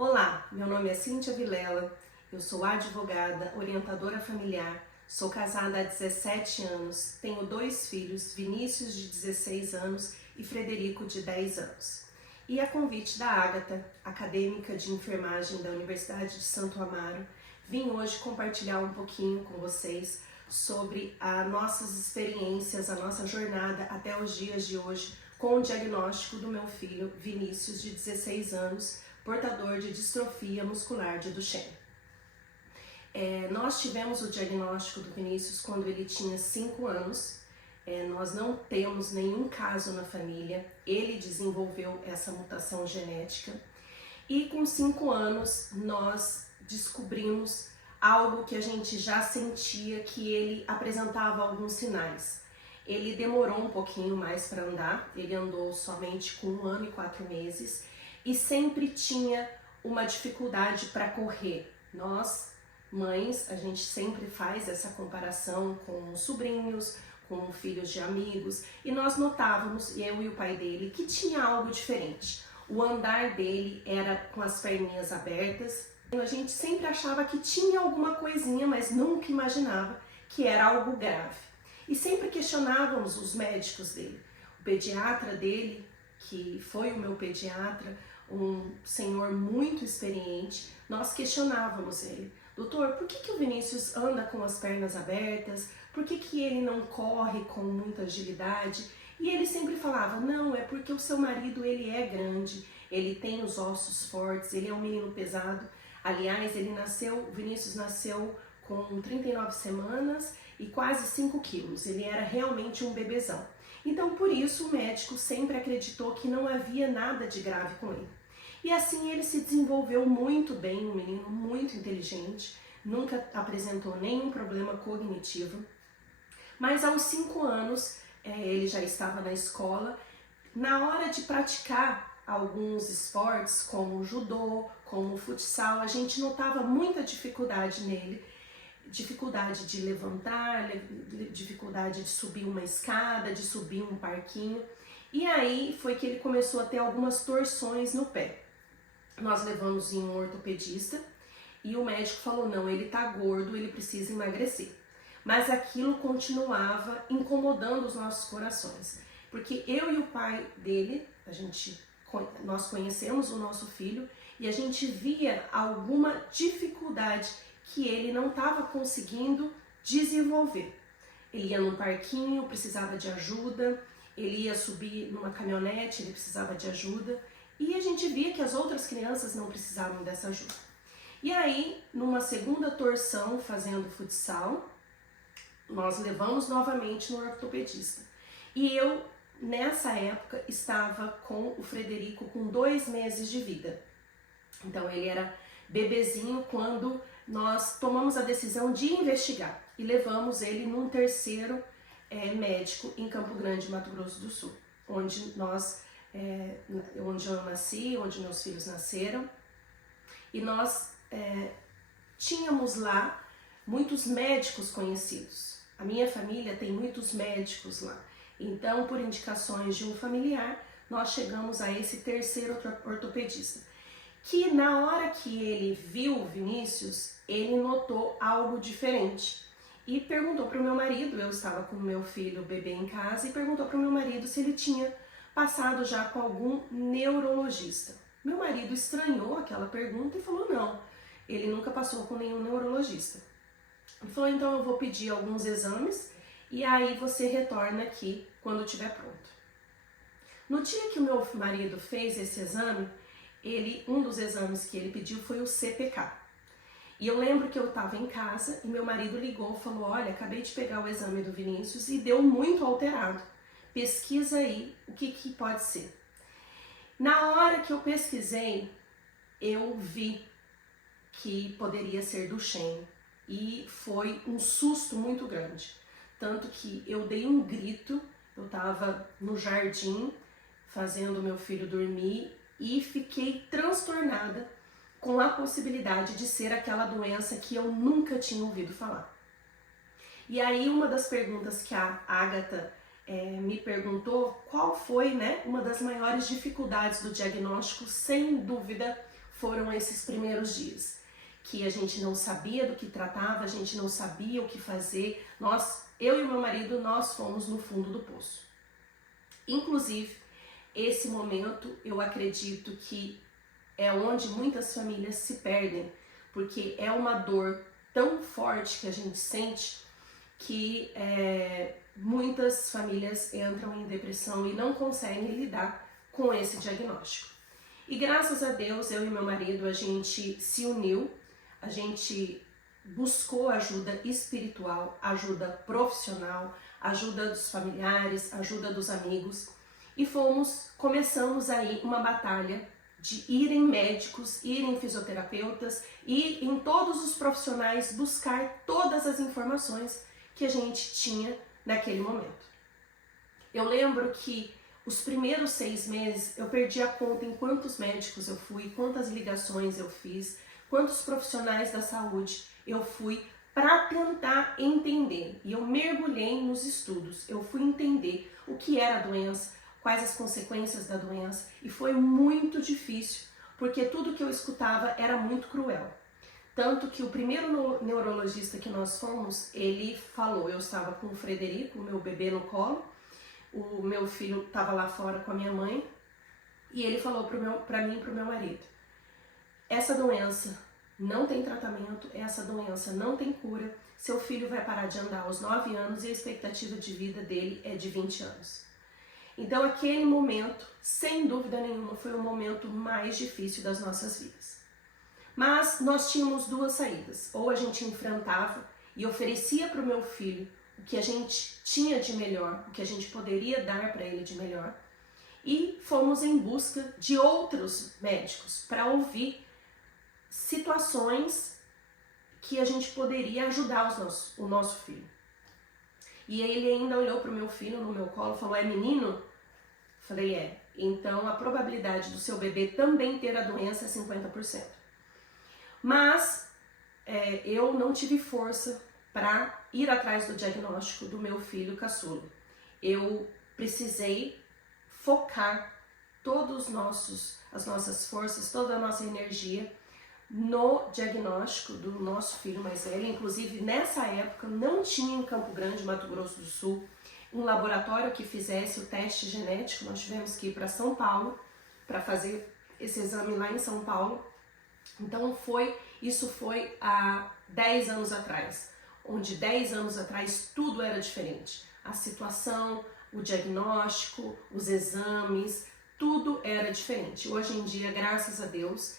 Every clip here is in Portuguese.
Olá, meu nome é Cíntia Vilela, eu sou advogada, orientadora familiar, sou casada há 17 anos, tenho 2 filhos, Vinícius de 16 anos e Frederico de 10 anos. E a convite da Ágata, acadêmica de enfermagem da Universidade de Santo Amaro, vim hoje compartilhar um pouquinho com vocês sobre as nossas experiências, a nossa jornada até os dias de hoje com o diagnóstico do meu filho Vinícius de 16 anos, portador de distrofia muscular de Duchenne. Nós tivemos o diagnóstico do Vinícius quando ele tinha 5 anos, nós não temos nenhum caso na família, ele desenvolveu essa mutação genética e com 5 anos nós descobrimos algo que a gente já sentia que ele apresentava alguns sinais. Ele demorou um pouquinho mais para andar, ele andou somente com 1 ano e 4 meses e sempre tinha uma dificuldade para correr. Nós, mães, a gente sempre faz essa comparação com sobrinhos, com filhos de amigos, e nós notávamos, eu e o pai dele, que tinha algo diferente. O andar dele era com as perninhas abertas, a gente sempre achava que tinha alguma coisinha, mas nunca imaginava que era algo grave. E sempre questionávamos os médicos dele. O pediatra dele, que foi o meu pediatra, um senhor muito experiente, nós questionávamos ele. Doutor, por que o Vinícius anda com as pernas abertas? Por que ele não corre com muita agilidade? E ele sempre falava, não, é porque o seu marido ele é grande, ele tem os ossos fortes, ele é um menino pesado. Aliás, o Vinícius nasceu com 39 semanas e quase 5 quilos, ele era realmente um bebezão. Então, por isso, o médico sempre acreditou que não havia nada de grave com ele. E assim ele se desenvolveu muito bem, um menino muito inteligente, nunca apresentou nenhum problema cognitivo. Mas aos 5 anos, ele já estava na escola. Na hora de praticar alguns esportes, como o judô, como o futsal, a gente notava muita dificuldade nele. Dificuldade de levantar, dificuldade de subir uma escada, de subir um parquinho. E aí foi que ele começou a ter algumas torções no pé. Nós levamos em um ortopedista e o médico falou, não, ele tá gordo, ele precisa emagrecer. Mas aquilo continuava incomodando os nossos corações. Porque eu e o pai dele, nós conhecemos o nosso filho e a gente via alguma dificuldade que ele não estava conseguindo desenvolver. Ele ia num parquinho, precisava de ajuda, ele ia subir numa caminhonete, ele precisava de ajuda, e a gente via que as outras crianças não precisavam dessa ajuda. E aí, numa segunda torção, fazendo futsal, nós levamos novamente no ortopedista. E eu, nessa época, estava com o Frederico com 2 meses de vida. Então, ele era bebezinho quando nós tomamos a decisão de investigar e levamos ele num terceiro médico em Campo Grande, Mato Grosso do Sul, onde eu nasci, onde meus filhos nasceram, e nós tínhamos lá muitos médicos conhecidos. A minha família tem muitos médicos lá, então por indicações de um familiar, nós chegamos a esse terceiro ortopedista, que na hora que ele viu o Vinícius, ele notou algo diferente e perguntou para o meu marido, eu estava com o meu filho bebê em casa, e perguntou para o meu marido se ele tinha passado já com algum neurologista. Meu marido estranhou aquela pergunta e falou, não, ele nunca passou com nenhum neurologista. Ele falou, então eu vou pedir alguns exames e aí você retorna aqui quando estiver pronto. No dia que o meu marido fez esse exame, um dos exames que ele pediu foi o CPK. E eu lembro que eu estava em casa e meu marido ligou e falou, olha, acabei de pegar o exame do Vinícius e deu muito alterado. Pesquisa aí o que pode ser. Na hora que eu pesquisei, eu vi que poderia ser Duchenne e foi um susto muito grande. Tanto que eu dei um grito, eu estava no jardim fazendo meu filho dormir e fiquei transtornada com a possibilidade de ser aquela doença que eu nunca tinha ouvido falar. E aí uma das perguntas que a Ágata me perguntou, qual foi uma das maiores dificuldades do diagnóstico, sem dúvida, foram esses primeiros dias, que a gente não sabia do que tratava, a gente não sabia o que fazer. Eu e o meu marido, nós fomos no fundo do poço. Inclusive, esse momento eu acredito que é onde muitas famílias se perdem, porque é uma dor tão forte que a gente sente que muitas famílias entram em depressão e não conseguem lidar com esse diagnóstico. E graças a Deus, eu e meu marido, a gente se uniu, a gente buscou ajuda espiritual, ajuda profissional, ajuda dos familiares, ajuda dos amigos e começamos aí uma batalha de ir em médicos, ir em fisioterapeutas, ir em todos os profissionais buscar todas as informações que a gente tinha naquele momento. Eu lembro que os primeiros 6 meses eu perdi a conta em quantos médicos eu fui, quantas ligações eu fiz, quantos profissionais da saúde eu fui para tentar entender. E eu mergulhei nos estudos, eu fui entender o que era a doença, quais as consequências da doença, e foi muito difícil, porque tudo que eu escutava era muito cruel. Tanto que o primeiro neurologista que nós fomos, ele falou, eu estava com o Frederico, o meu bebê no colo, o meu filho estava lá fora com a minha mãe, e ele falou para mim e para o meu marido, essa doença não tem tratamento, essa doença não tem cura, seu filho vai parar de andar aos 9 anos e a expectativa de vida dele é de 20 anos. Então aquele momento, sem dúvida nenhuma, foi o momento mais difícil das nossas vidas. Mas nós tínhamos 2 saídas, ou a gente enfrentava e oferecia para o meu filho o que a gente tinha de melhor, o que a gente poderia dar para ele de melhor, e fomos em busca de outros médicos para ouvir situações que a gente poderia ajudar o nosso filho. E ele ainda olhou para o meu filho no meu colo e falou, é menino? Falei, é. Então a probabilidade do seu bebê também ter a doença é 50%. Mas eu não tive força para ir atrás do diagnóstico do meu filho caçula. Eu precisei focar todas as nossas forças, toda a nossa energia no diagnóstico do nosso filho mais velho. Inclusive, nessa época, não tinha em Campo Grande, Mato Grosso do Sul, um laboratório que fizesse o teste genético. Nós tivemos que ir para São Paulo para fazer esse exame lá em São Paulo. Então, isso foi há 10 anos atrás, onde 10 anos atrás tudo era diferente. A situação, o diagnóstico, os exames, tudo era diferente. Hoje em dia, graças a Deus,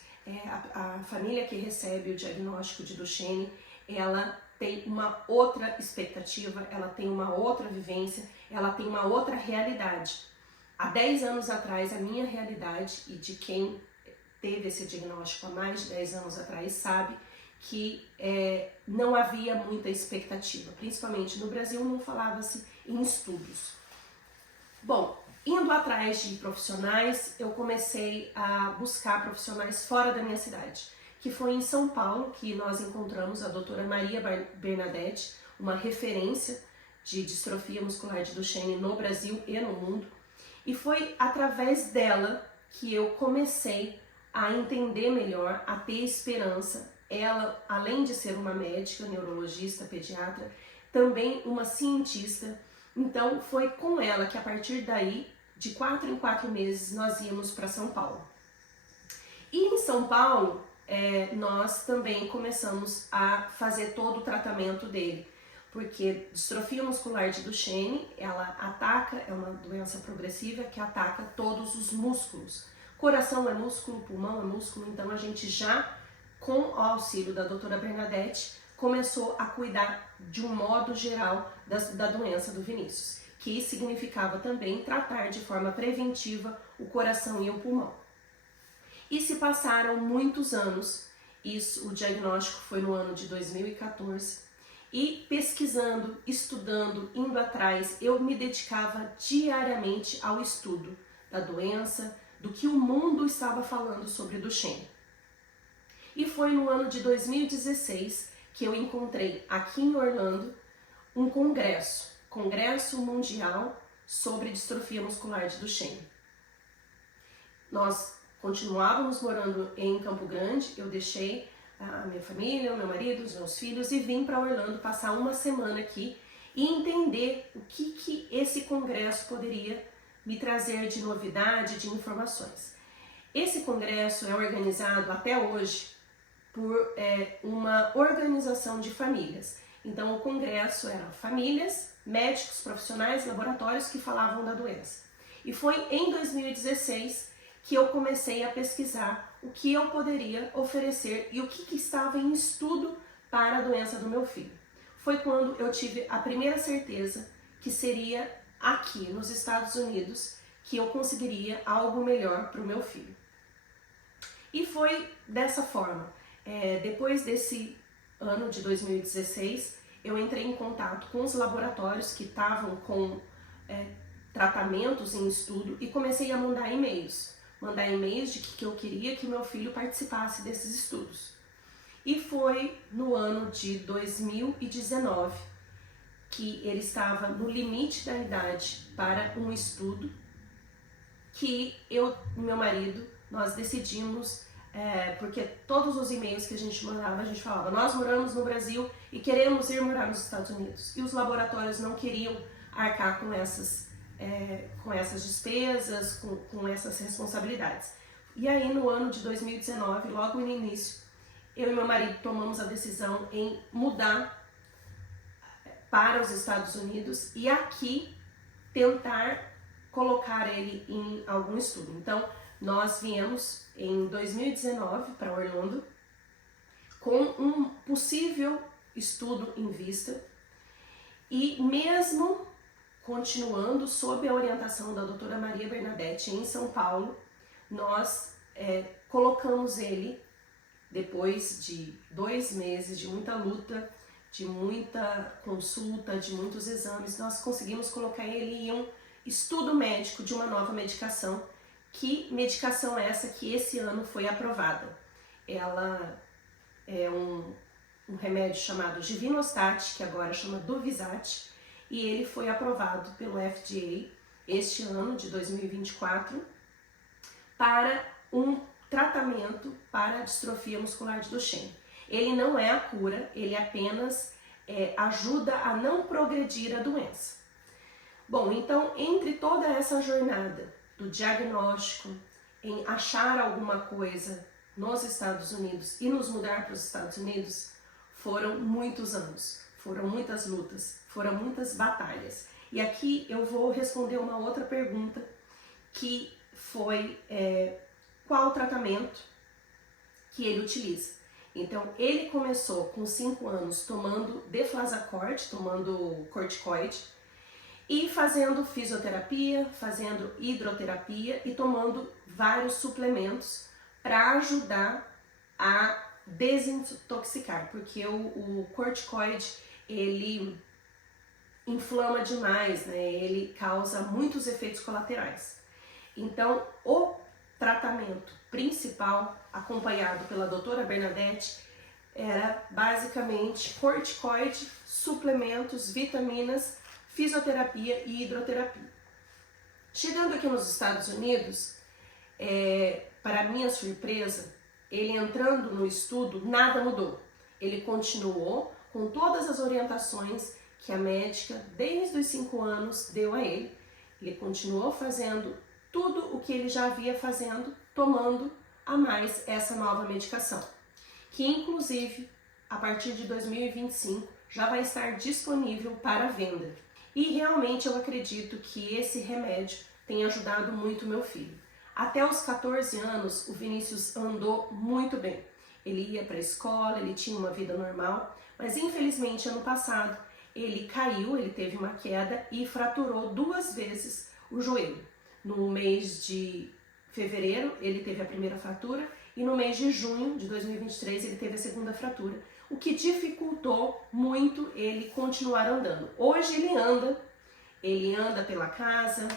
a família que recebe o diagnóstico de Duchenne, ela tem uma outra expectativa, ela tem uma outra vivência, ela tem uma outra realidade. Há 10 anos atrás, a minha realidade, e de quem teve esse diagnóstico há mais de 10 anos atrás, sabe que não havia muita expectativa, principalmente no Brasil não falava-se em estudos. Bom, indo atrás de profissionais, eu comecei a buscar profissionais fora da minha cidade, que foi em São Paulo que nós encontramos a doutora Maria Bernadette, uma referência de distrofia muscular de Duchenne no Brasil e no mundo, e foi através dela que eu comecei a entender melhor, a ter esperança. Ela, além de ser uma médica, neurologista, pediatra, também uma cientista. Então foi com ela que a partir daí, de 4 em 4 meses, nós íamos para São Paulo. E em São Paulo, nós também começamos a fazer todo o tratamento dele, porque distrofia muscular de Duchenne, ela ataca, é uma doença progressiva que ataca todos os músculos. Coração é músculo, pulmão é músculo, então a gente já, com o auxílio da doutora Bernadette, começou a cuidar de um modo geral da doença do Vinícius, que significava também tratar de forma preventiva o coração e o pulmão. E se passaram muitos anos, o diagnóstico foi no ano de 2014, e pesquisando, estudando, indo atrás, eu me dedicava diariamente ao estudo da doença, do que o mundo estava falando sobre Duchenne. E foi no ano de 2016 que eu encontrei aqui em Orlando um congresso mundial sobre distrofia muscular de Duchenne. Nós continuávamos morando em Campo Grande, eu deixei a minha família, o meu marido, os meus filhos e vim para Orlando passar uma semana aqui e entender o que esse congresso poderia me trazer de novidade, de informações. Esse congresso é organizado até hoje por uma organização de famílias. Então o congresso era famílias, médicos, profissionais, laboratórios que falavam da doença. E foi em 2016 que eu comecei a pesquisar o que eu poderia oferecer e o que estava em estudo para a doença do meu filho. Foi quando eu tive a primeira certeza que seria aqui nos Estados Unidos que eu conseguiria algo melhor para o meu filho. E foi dessa forma. Depois desse ano de 2016, eu entrei em contato com os laboratórios que estavam com tratamentos em estudo e comecei a mandar e-mails. Mandar e-mails de que eu queria que meu filho participasse desses estudos. E foi no ano de 2019 que ele estava no limite da idade para um estudo que eu e meu marido, nós decidimos, porque todos os e-mails que a gente mandava, a gente falava, nós moramos no Brasil e queremos ir morar nos Estados Unidos. E os laboratórios não queriam arcar com essas despesas, com essas responsabilidades. E aí no ano de 2019, logo no início, eu e meu marido tomamos a decisão em mudar para os Estados Unidos e aqui tentar colocar ele em algum estudo. Então, nós viemos em 2019 para Orlando com um possível estudo em vista e mesmo continuando sob a orientação da doutora Maria Bernadette em São Paulo, nós colocamos ele, depois de 2 meses de muita luta, de muita consulta, de muitos exames, nós conseguimos colocar ele em um estudo médico de uma nova medicação. Que medicação é essa que esse ano foi aprovada? Ela é um remédio chamado Givinostat, que agora chama Duvyzat, e ele foi aprovado pelo FDA este ano de 2024 para um tratamento para a distrofia muscular de Duchenne. Ele não é a cura, ele apenas ajuda a não progredir a doença. Bom, então, entre toda essa jornada do diagnóstico, em achar alguma coisa nos Estados Unidos e nos mudar para os Estados Unidos, foram muitos anos, foram muitas lutas, foram muitas batalhas. E aqui eu vou responder uma outra pergunta, que foi qual o tratamento que ele utiliza. Então, ele começou com 5 anos tomando deflazacort, tomando corticoide, e fazendo fisioterapia, fazendo hidroterapia e tomando vários suplementos para ajudar a desintoxicar, porque o corticoide, ele inflama demais, né? Ele causa muitos efeitos colaterais. Então, o tratamento principal, acompanhado pela doutora Bernadette, era basicamente corticoide, suplementos, vitaminas, fisioterapia e hidroterapia. Chegando aqui nos Estados Unidos, para minha surpresa, ele entrando no estudo, nada mudou. Ele continuou com todas as orientações que a médica, desde os 5 anos, deu a ele. Ele continuou fazendo tudo o que ele já havia fazendo, tomando a mais essa nova medicação, que inclusive, a partir de 2025, já vai estar disponível para venda. E realmente eu acredito que esse remédio tem ajudado muito meu filho. Até os 14 anos, o Vinícius andou muito bem. Ele ia para a escola, ele tinha uma vida normal, mas infelizmente ano passado ele caiu, ele teve uma queda e fraturou 2 vezes o joelho. No mês de fevereiro ele teve a primeira fratura e no mês de junho de 2023 ele teve a segunda fratura, o que dificultou muito ele continuar andando. Hoje ele anda pela casa,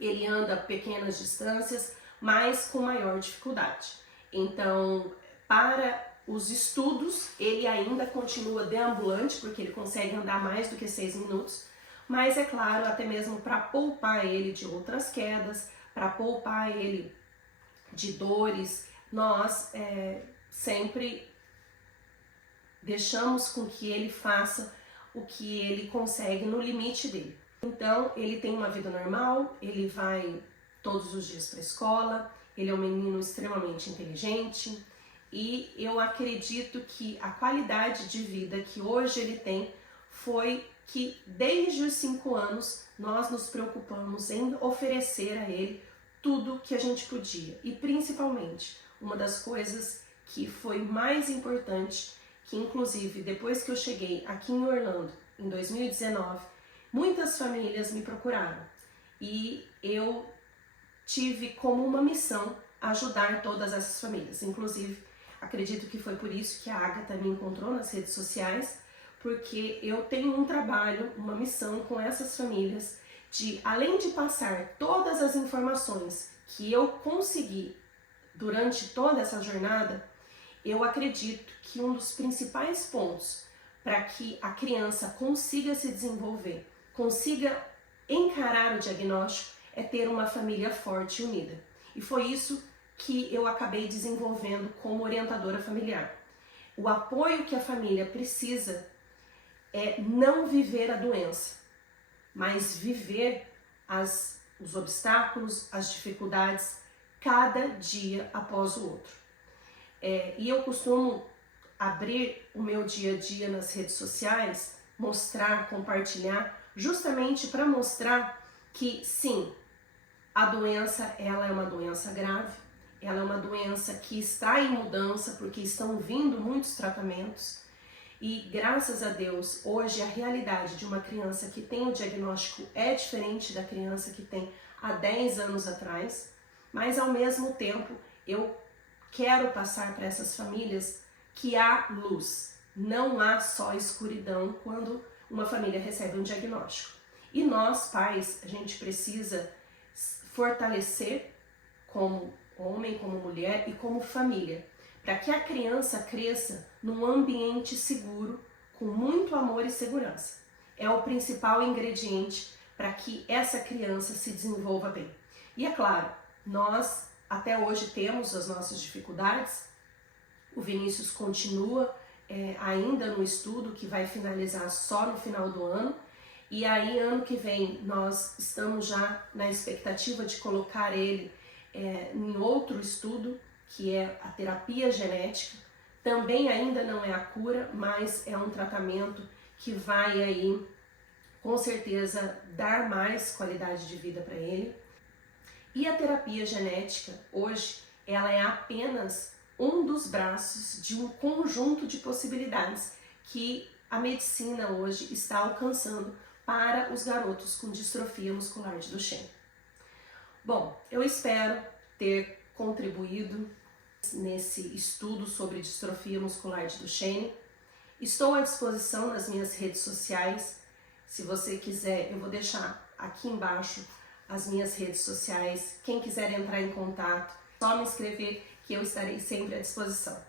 ele anda pequenas distâncias, mas com maior dificuldade. Então, para os estudos, ele ainda continua deambulante, porque ele consegue andar mais do que 6 minutos, mas é claro, até mesmo para poupar ele de outras quedas, para poupar ele de dores, nós sempre deixamos com que ele faça o que ele consegue no limite dele. Então, ele tem uma vida normal, ele vai todos os dias para a escola, ele é um menino extremamente inteligente e eu acredito que a qualidade de vida que hoje ele tem foi que desde os 5 anos nós nos preocupamos em oferecer a ele tudo que a gente podia. E principalmente, uma das coisas que foi mais importante, que inclusive depois que eu cheguei aqui em Orlando, em 2019, muitas famílias me procuraram e eu tive como uma missão ajudar todas essas famílias. Inclusive, acredito que foi por isso que a Agatha me encontrou nas redes sociais, porque eu tenho um trabalho, uma missão com essas famílias de, além de passar todas as informações que eu consegui durante toda essa jornada, eu acredito que um dos principais pontos para que a criança consiga se desenvolver, consiga encarar o diagnóstico, é ter uma família forte e unida. E foi isso que eu acabei desenvolvendo como orientadora familiar. O apoio que a família precisa é não viver a doença, mas viver os obstáculos, as dificuldades, cada dia após o outro. E eu costumo abrir o meu dia a dia nas redes sociais, mostrar, compartilhar, justamente para mostrar que sim, a doença ela é uma doença grave, ela é uma doença que está em mudança porque estão vindo muitos tratamentos e graças a Deus hoje a realidade de uma criança que tem o diagnóstico é diferente da criança que tem há 10 anos atrás, mas ao mesmo tempo eu quero passar para essas famílias que há luz, não há só escuridão quando uma família recebe um diagnóstico. E nós, pais, a gente precisa fortalecer como homem, como mulher e como família, para que a criança cresça num ambiente seguro, com muito amor e segurança. É o principal ingrediente para que essa criança se desenvolva bem. E é claro, nós até hoje temos as nossas dificuldades. O Vinícius continua ainda no estudo que vai finalizar só no final do ano. E aí, ano que vem, nós estamos já na expectativa de colocar ele em outro estudo, que é a terapia genética. Também ainda não é a cura, mas é um tratamento que vai aí, com certeza, dar mais qualidade de vida para ele. E a terapia genética, hoje, ela é apenas um dos braços de um conjunto de possibilidades que a medicina hoje está alcançando para os garotos com distrofia muscular de Duchenne. Bom, eu espero ter contribuído nesse estudo sobre distrofia muscular de Duchenne. Estou à disposição nas minhas redes sociais. Se você quiser, eu vou deixar aqui embaixo as minhas redes sociais. Quem quiser entrar em contato, só me escrever que eu estarei sempre à disposição.